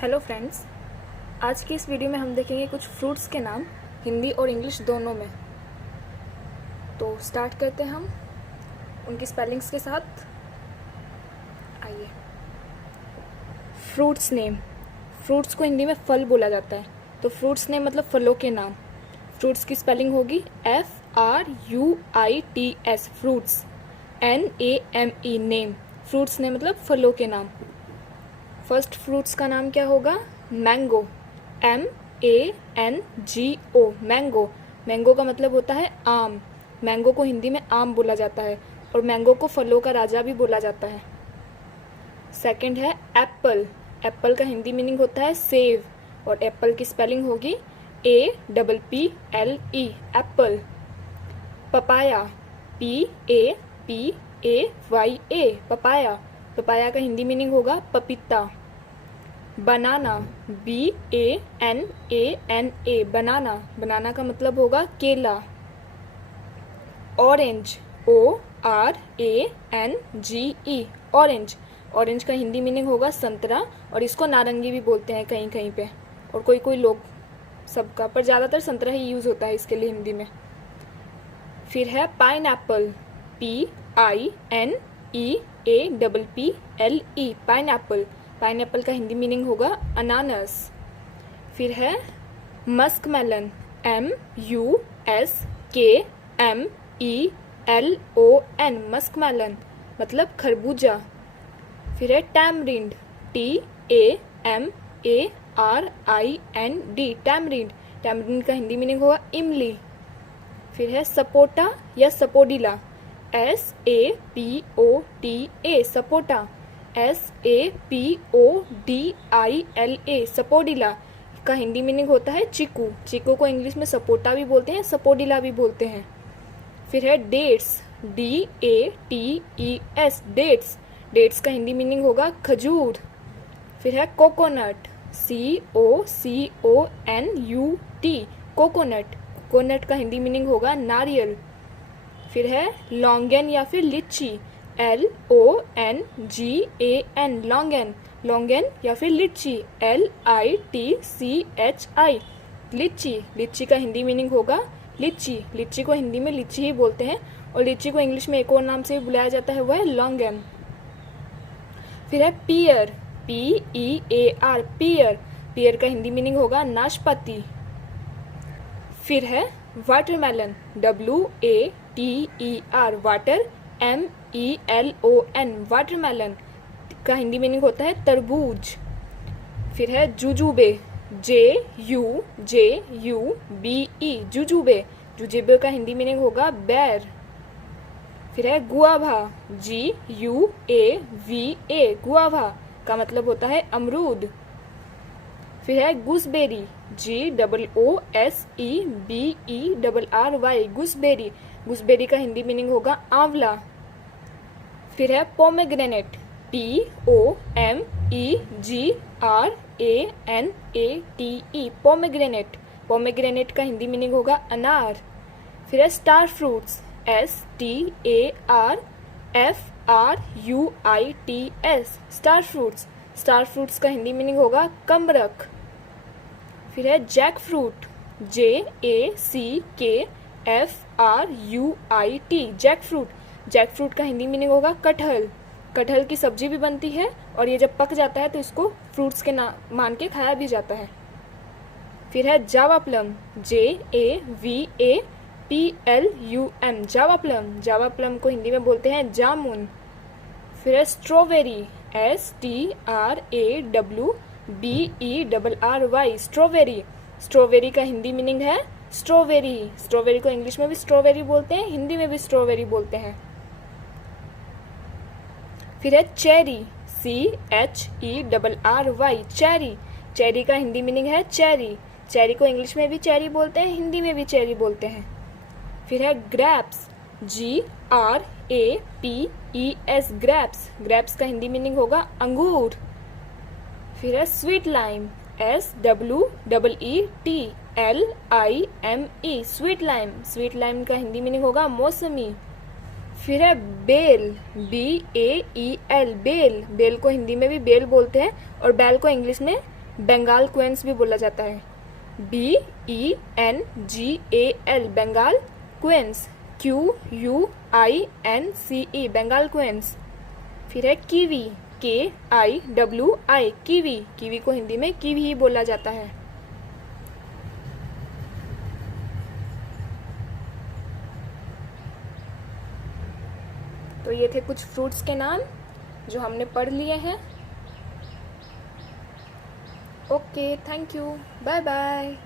Hello friends, आज की इस वीडियो में हम देखेंगे कुछ फ्रूट्स के नाम हिंदी और इंग्लिश दोनों में। तो स्टार्ट करते हैं हम उनकी स्पेलिंग्स के साथ। आइए। Fruits name. फ्रूट्स को हिंदी में फल बोला जाता है, तो फ्रूट्स नेम मतलब फलों के नाम। फ्रूट्स की स्पेलिंग होगी FRUITS, fruits. NAME, name. Fruits name मतलब फलों के नाम। फर्स्ट फ्रूट्स का नाम क्या होगा? मैंगो। MANGO, mango. मैंगो का मतलब होता है आम। मैंगो को हिंदी में आम बोला जाता है और मैंगो को फलों का राजा भी बोला जाता है। सेकंड है एप्पल। एप्पल का हिंदी मीनिंग होता है सेव और एप्पल की स्पेलिंग होगी APPLE, Apple. Papaya, PAPAYA, papaya. Papaya का हिंदी मीनिंग होगा पपीता। बनाना, BANANA, बनाना। बनाना का मतलब होगा केला। Orange, ORANGE, orange. ऑरेंज का हिंदी मीनिंग होगा संतरा और इसको नारंगी भी बोलते हैं कहीं कहीं पे और कोई कोई लोग सबका, पर ज़्यादातर संतरा ही यूज़ होता है इसके लिए हिंदी में। फिर है पाइनएप्पल, PINEAPPLE, पाइनएप्पल। पाइनएप्पल का हिंदी मीनिंग होगा अनानास। फिर है मस्कमेलन, MUSKMELON, मस्कमेलन मतलब खरबूजा। फिर है टैमरिंड, TAMARIND, टैमरिंड। टैमरिंड का हिंदी मीनिंग होगा इमली। फिर है सपोटा या sapodilla, SAPOTA, sapota. SAPODILA, sapodilla का हिंदी मीनिंग होता है चीकू। चीकू को इंग्लिश में सपोटा भी बोलते हैं, सपोडिला भी बोलते हैं। फिर है डेट्स, DATES, डेट्स। डेट्स का हिंदी मीनिंग होगा खजूर। फिर है कोकोनट, COCONUT, कोकोनट। कोकोनट का हिंदी मीनिंग होगा नारियल। फिर है लॉन्गन या फिर लिच्ची, LONGAN, लॉन्गन। लॉन्गन या फिर लिच्ची, LITCHI, लिच्ची। लिच्ची का हिंदी मीनिंग होगा लिच्ची। लिच्ची को हिंदी में लिच्ची ही बोलते हैं और लिच्ची को इंग्लिश में एक और नाम से भी बुलाया जाता है, वह है लॉन्गन। फिर है पियर, PEAR, पियर। पियर का हिंदी मीनिंग होगा नाशपाती। फिर है watermelon, WATER, water, MELON, watermelon का हिंदी मीनिंग होता है तरबूज। फिर है जुजुबे, JUJUBE, जुजुबे। जुजुबे का हिंदी मीनिंग होगा बैर। फिर है गुआभा, GUAVA, गुआभा का मतलब होता है अमरूद। फिर है गूसबेरी, GOSEBERRY, गूसबेरी। गूसबेरी का हिंदी मीनिंग होगा आंवला। फिर है पोमेग्रेनेट, POMEGRANATE, पोमेग्रेनेट। पोमेग्रेनेट का हिंदी मीनिंग होगा अनार। फिर है star fruits, STARFRUITS, star fruits. Star fruits का हिंदी मीनिंग होगा कमरख। फिर है jackfruit, JACKFRUIT, jackfruit. Jackfruit का हिंदी मीनिंग होगा कटहल। कटहल की सब्जी भी बनती है और ये जब पक जाता है तो इसको फ्रूट्स के नाम मान के खाया भी जाता है। फिर है जावा प्लम, JAVAPLUM, जावा प्लम। जावा प्लम को हिंदी में बोलते हैं जामुन। फिर है स्ट्रॉबेरी, STRAWBERRY, स्ट्रॉबेरी। स्ट्रॉबेरी का हिंदी मीनिंग है स्ट्रॉबेरी। स्ट्रॉबेरी को इंग्लिश में भी स्ट्रॉबेरी बोलते हैं, हिंदी में भी स्ट्रॉबेरी बोलते हैं। फिर है चेरी, CHERRY, चेरी। चेरी का हिंदी मीनिंग है चेरी। चेरी को इंग्लिश में भी चेरी बोलते हैं, हिंदी में भी चेरी बोलते हैं। फिर है ग्रेप्स, GRAPES, ग्रेप्स। ग्रेप्स का हिंदी मीनिंग होगा अंगूर। फिर है sweet lime, SWEETLIME, sweet lime. Sweet lime का हिंदी मीनिंग होगा मौसमी। फिर है बेल, BAEL, बेल। बेल को हिंदी में भी बेल बोलते हैं और बैल को इंग्लिश में बंगाल क्वेंस भी बोला जाता है, BENGAL, बंगाल क्वेंस, QUINCE, बंगाल क्वेंस। फिर है कीवी, KIWI, कीवी, कीवी को हिंदी में कीवी ही बोला जाता है। तो ये थे कुछ फ्रूट्स के नाम जो हमने पढ़ लिए हैं। Okay, thank you, bye bye.